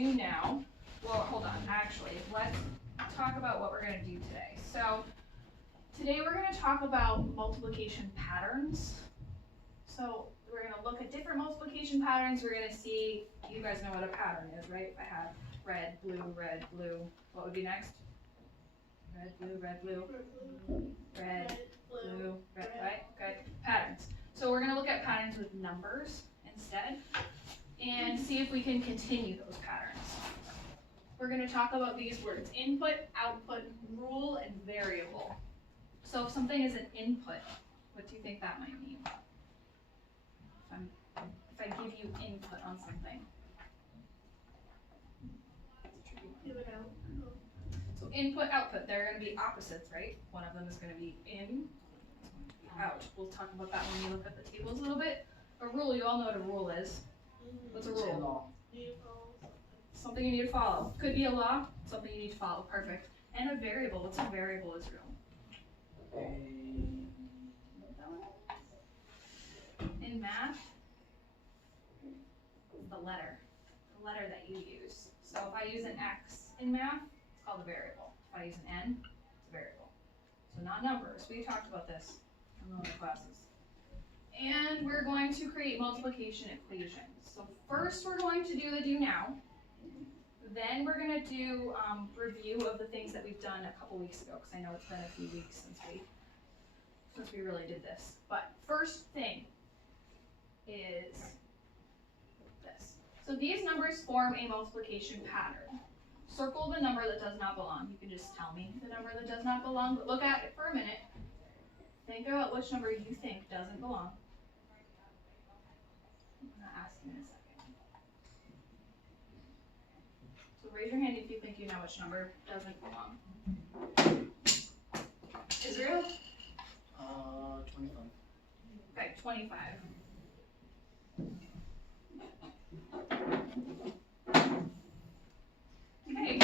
do now, well, hold on, actually, let's talk about what we're going to do today. So today we're going to talk about multiplication patterns. So we're going to look at different multiplication patterns. We're going to see, you guys know what a pattern is, right? If I have red, blue, what would be next? Red, blue, red, blue, red, blue, red, right? Okay, patterns. So we're going to look at patterns with numbers instead and see if we can continue those patterns. We're going to talk about these words: input, output, rule, and variable. So if something is an input, what do you think that might mean? If I give you input on something. So input, output, they're going to be opposites, right? One of them is going to be in, out. We'll talk about that when we look at the tables a little bit. A rule, you all know what a rule is. What's a rule? Something you need to follow. Could be a law, something you need to follow. Perfect. And a variable. What's a variable, Israel? In math, the letter that you use. So if I use an X in math, it's called a variable. If I use an N, it's a variable. So not numbers. We talked about this in one of the classes. And we're going to create multiplication equations. So first we're going to do the do now. Then we're going to do review of the things that we've done a couple weeks ago, because I know it's been a few weeks since we really did this. But first thing is this. So these numbers form a multiplication pattern. Circle the number that does not belong. You can just tell me the number that does not belong, but look at it for a minute. Think about which number you think doesn't belong. I'm going to ask you in a second. So raise your hand if you think you know which number doesn't belong. Israel? 25. Okay, 25. Okay,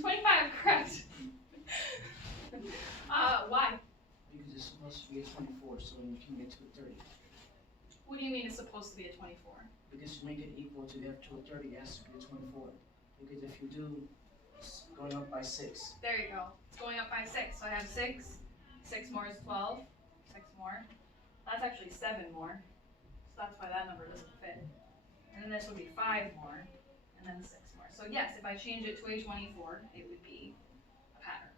25, correct. Why? Because it's supposed to be a 24, so you can get to a 30. What do you mean it's supposed to be a 24? Because to make it equal to the to a 30, it has to be a 24. Because if you do, it's going up by 6. There you go. It's going up by 6. So I have 6. 6 more is 12. 6 more. That's actually 7 more. So that's why that number doesn't fit. And then this would be 5 more. And then 6 more. So yes, if I change it to a 24, it would be a pattern.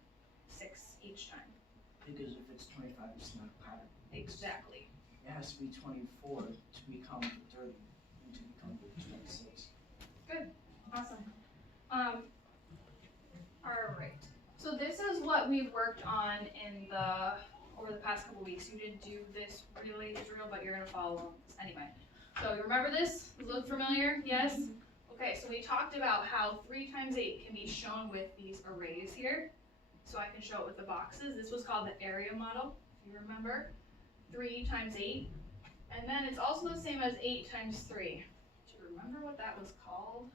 6 each time. Because if it's 25, it's not a pattern. Exactly. It has to be 24 to become 30 and to become 26. Good. Awesome. All right. So this is what we've worked on over the past couple weeks. You didn't do this really, Israel, but you're going to follow along with this anyway. So you remember this? Does it look familiar? Yes? Okay, so we talked about how 3 times 8 can be shown with these arrays here. So I can show it with the boxes. This was called the area model, if you remember. 3 times 8. And then it's also the same as 8 times 3. Do you remember what that was called?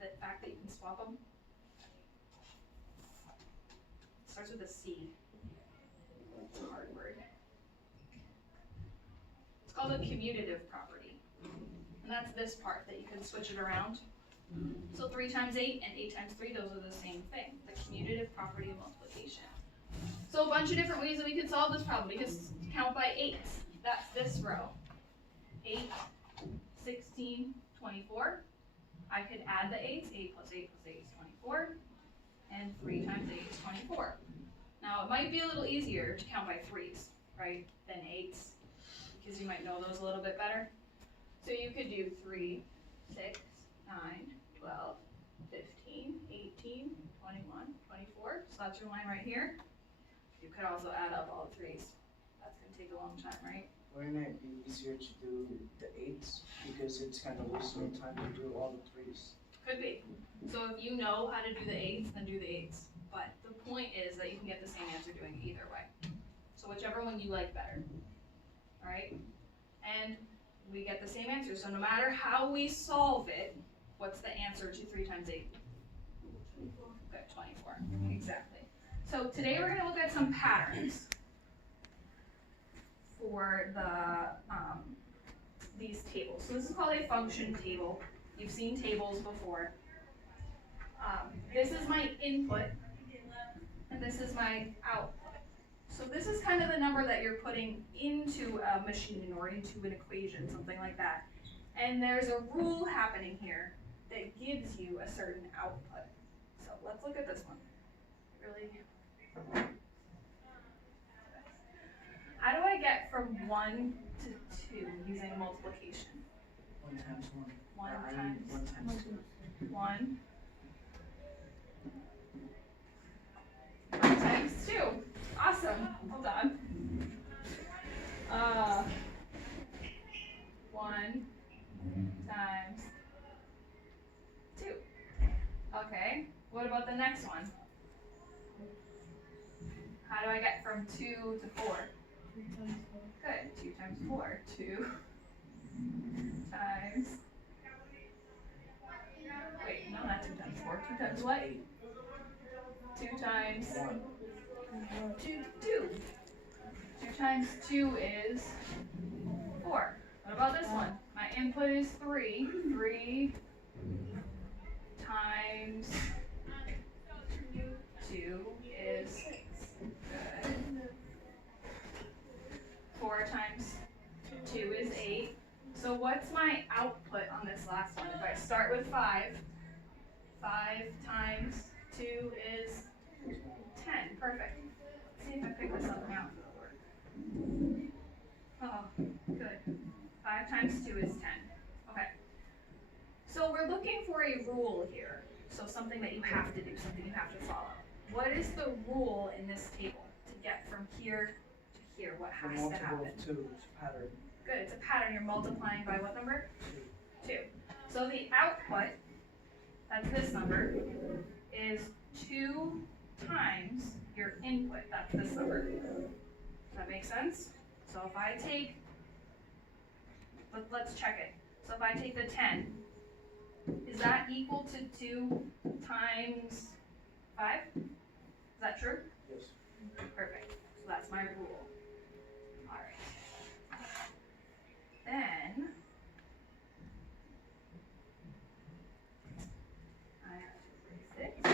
The fact that you can swap them? It starts with a C. It's a hard word. It's called a commutative property. And that's this part that you can switch it around. So 3 times 8 and 8 times 3, those are the same thing. The commutative property of multiplication. So a bunch of different ways that we could solve this problem. We could count by 8s. That's this row. 8, 16, 24. I could add the 8s. 8 plus 8 plus 8 is 24. And 3 times 8 is 24. Now it might be a little easier to count by 3s, right, than 8s, because you might know those a little bit better. So you could do 3, 6, 9, 12, 15, 18, 21, 24. So that's your line right here. You could also add up all the 3s. That's going to take a long time, right? Wouldn't it be easier to do the 8s? Because it's kind of wasting time to do all the 3s. Could be. So if you know how to do the 8s, then do the 8s. But the point is that you can get the same answer doing it either way. So whichever one you like better. All right? And we get the same answer. So no matter how we solve it, what's the answer to 3 times 8? 24. Good, 24. Exactly. So today we're going to look at some patterns for these tables. So this is called a function table. You've seen tables before. This is my input, and this is my output. So this is kind of the number that you're putting into a machine or into an equation, something like that. And there's a rule happening here that gives you a certain output. So let's look at this one. Really? How do I get from 1 to 2 using multiplication? 1 times 1. 1 I times mean 1 times 2. 1. 1 times 2. Awesome. Hold on. 1 times 2. Okay. What about the next one? How do I get from 2 to 4? 2 times 4. Good. 2 times 4. 2 times. Wait, no, not 2 times 4. 2 times what? 2 times 2. 2 times 2 is 4. What about this one? My input is 3. 3 times 2 is good. 4 times 2 is 8. So what's my output on this last one? If I start with 5, 5 times 2 is 10. Perfect. Let's see if I pick this up now. Oh, good. 5 times 2 is 10. Okay. So we're looking for a rule here. So something that you have to do, something you have to follow. What is the rule in this table to get from here to here? What The has to multiple happen? of 2 is pattern. Good, it's a pattern. You're multiplying by what number? 2. 2. So the output, that's this number, is 2 times your input, that's this number. Does that make sense? So if I take, let's check it. So if I take the 10, is that equal to 2 times 5? Is that true? Yes. Perfect. So that's my rule. Alright. Then, I have to erase it.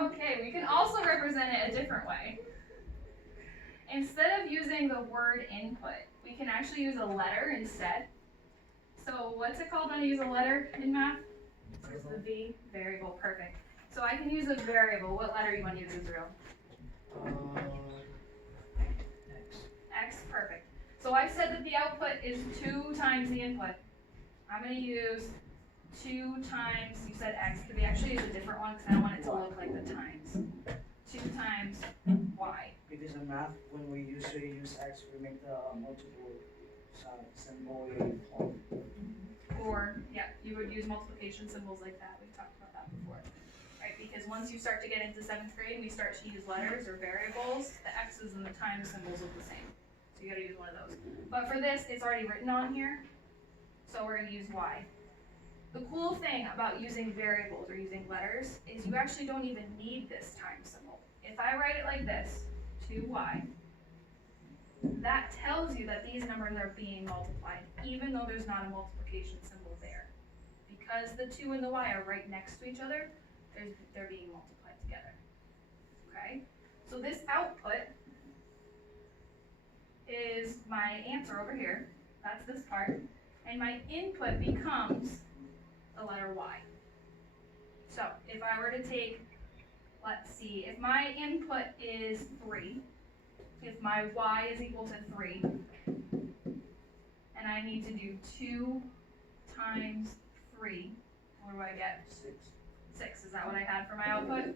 Okay, we can also represent it a different way. Instead of using the word input, we can actually use a letter instead. So what's it called when you use a letter in math? It's the V, variable, perfect. So I can use a variable. What letter do you want to use, Israel? X. X, perfect. So I said that the output is 2 times the input. I'm going to use 2 times, you said X, could we actually use a different one because I don't want it to look like the times. 2 times Y. Because in math, when we usually use X, we make the multiple symbol a point. Or, yeah, you would use multiplication symbols like that. We've talked about that before. Right, because once you start to get into 7th grade and we start to use letters or variables, the X's and the times symbols look the same. So you gotta use one of those. But for this, it's already written on here, so we're gonna use Y. The cool thing about using variables or using letters is you actually don't even need this time symbol. If I write it like this, 2Y, that tells you that these numbers are being multiplied, even though there's not a multiplication symbol there. Because the 2 and the Y are right next to each other, they're being multiplied together. Okay? So this output is my answer over here. That's this part. And my input becomes the letter Y. So if I were to take, let's see, if my input is 3, if my Y is equal to 3, and I need to do 2 times 3, what do I get? 6. 6, is that what I had for my output?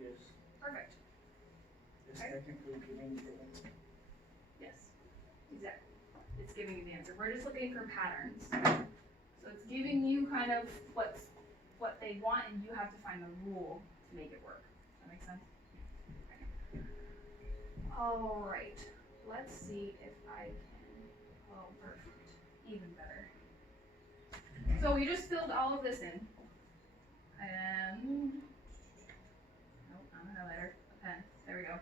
Yes. Perfect. It's Okay. technically giving the answer. Yes, exactly. It's giving you the answer. We're just looking for patterns. So it's giving you kind of what they want, and you have to find the rule to make it work. Does that make sense? Okay. All right. Let's see if I can. Oh, perfect. Even better. So we just filled all of this in. And nope, not a highlighter. A pen. There we go.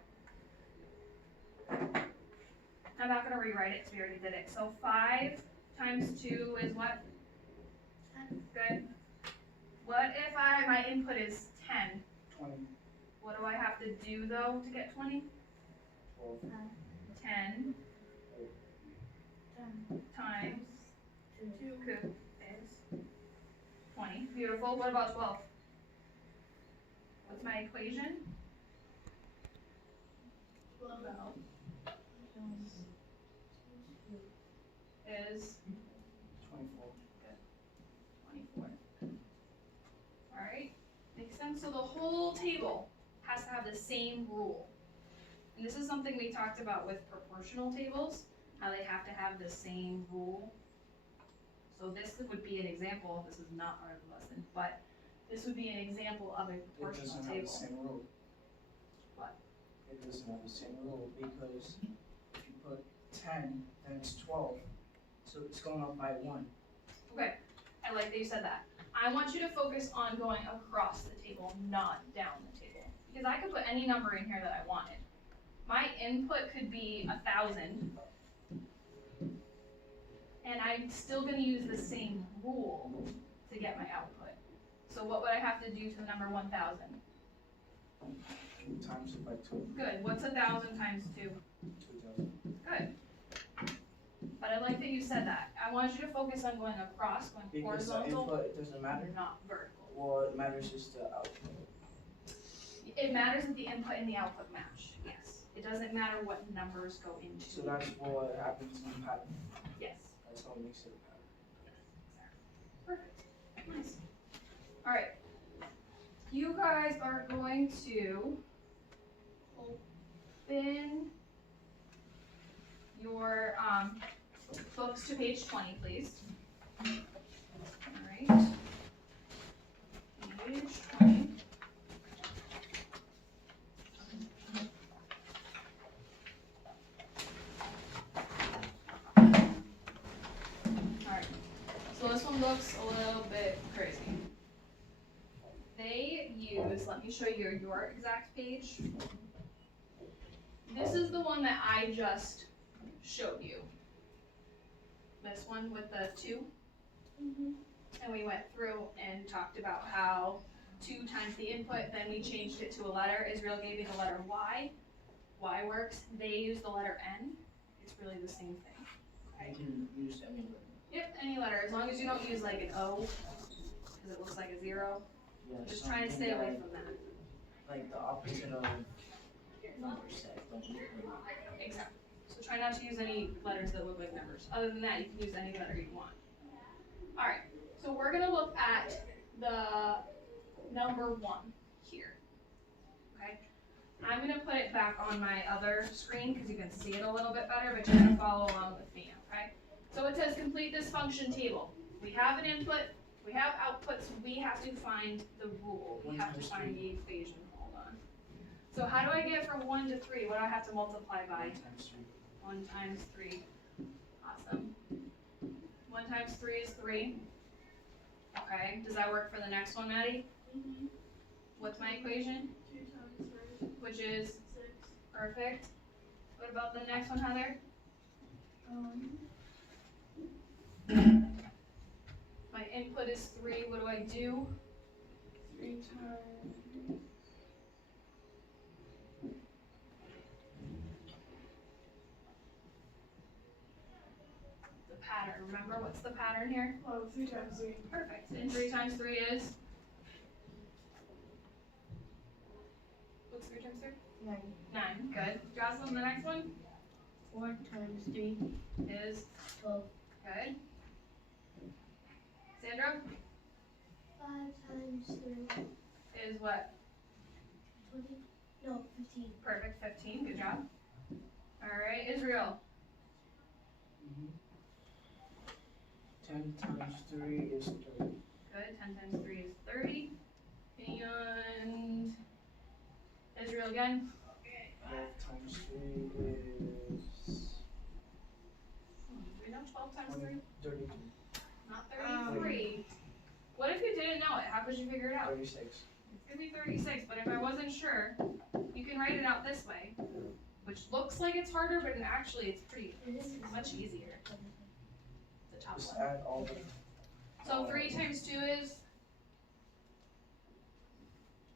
I'm not gonna rewrite it because we already did it. So 5 times 2 is what? 10. Good. What if my input is 10? 20, What do I have to do though to get 20? 12, 10 times 2. coup is 20. Beautiful. What about 12? What's my equation? 12 Is 24. 24. Alright, makes sense. So the whole table has to have the same rule. And this is something we talked about with proportional tables, how they have to have the same rule. So this would be an example, this is not part of the lesson, but this would be an example of a It proportional doesn't have table. the same rule. What? It doesn't have the same rule because if you put 10, then it's 12. So it's going up by 1. Okay, I like that you said that. I want you to focus on going across the table, not down the table. Because I could put any number in here that I wanted. My input could be 1,000. And I'm still gonna use the same rule to get my output. So what would I have to do to the number 1,000? Times it by 2. Good, what's 1,000 times 2? 2,000. Good. But I like that you said that. I want you to focus on going across, going Because the horizontal, input, it doesn't matter. not vertical. What matters is the output. It matters that the input and the output match, yes. It doesn't matter what numbers go into. So that's what happens in pattern. Yes. That's how it makes it a pattern. Perfect. Nice. Alright. You guys are going to open your books to page 20, please. Alright. Page 20. Alright. So this one looks a little bit crazy. They use, let me show you your exact page. This is the one that I just showed you. This one with the 2. And we went through and talked about how 2 times the input, then we changed it to a letter. Israel gave me the letter Y. Y works. They use the letter N. It's really the same thing. You can use any letter. Yep, any letter, as long as you don't use like an O, because it looks like a 0. Yeah, Just try and stay away from that. Like the opposite of number set. Don't use it. Exactly. So try not to use any letters that look like numbers. Other than that, you can use any letter you want. Alright, so we're going to look at the number 1 here. Okay? I'm going to put it back on my other screen because you can see it a little bit better, but you're going to follow along with me, okay? So it says complete this function table. We have an input, we have outputs, we have to find the rule. We have to find the equation. Hold on. So how do I get from 1 to 3? What do I have to multiply by? 1 times 3. Awesome. 1 times 3 is 3. Okay, does that work for the next one, Maddie? What's my equation? 2 times 3. Which is 6. perfect. What about the next one, Heather? My input is 3. What do I do? 3 times. The pattern. Remember, what's the pattern here? 3 times 3. Perfect. And 3 times 3 is? What's 3 times 3? 9. 9. Good. Jocelyn, the next one 4 times 3. is? 12. Good. Sandra? 5 times 3. Is what? 20. No, 15. Perfect. 15. Good job. Alright, Israel. 10 times 3 is 30. Good. 10 times 3 is 30. And Israel again. 12 times 3 is Do we know 12 times 3? 32. Not 33. What if you didn't know it? How could you figure it out? 36. It's gonna be 36, but if I wasn't sure, you can write it out this way. which looks like it's harder, but actually it's pretty, It is much easier. The top Just one. add all the. So 3 times 2 is?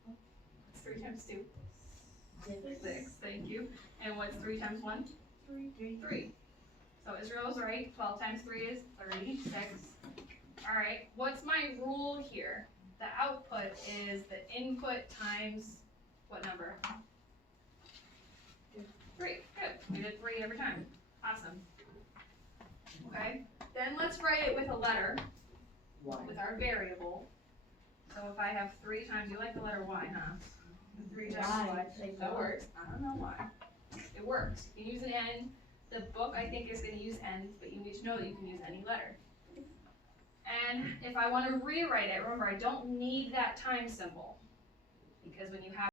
What's 3 times 2? 6, thank you. And what's 3 times 1? 3. So Israel's right, 12 times 3 is 36. Alright, what's my rule here? The output is the input times what number? 3, good, we did 3 every time, awesome. Okay, then let's write it with a letter, Y. with our variable. So if I have 3 times, you like the letter Y, huh? 3 times Why? Y, that works, I don't know why. It works, you can use an N, the book I think is gonna use N, but you need to know that you can use any letter. And if I wanna rewrite it, remember I don't need that time symbol, because when you have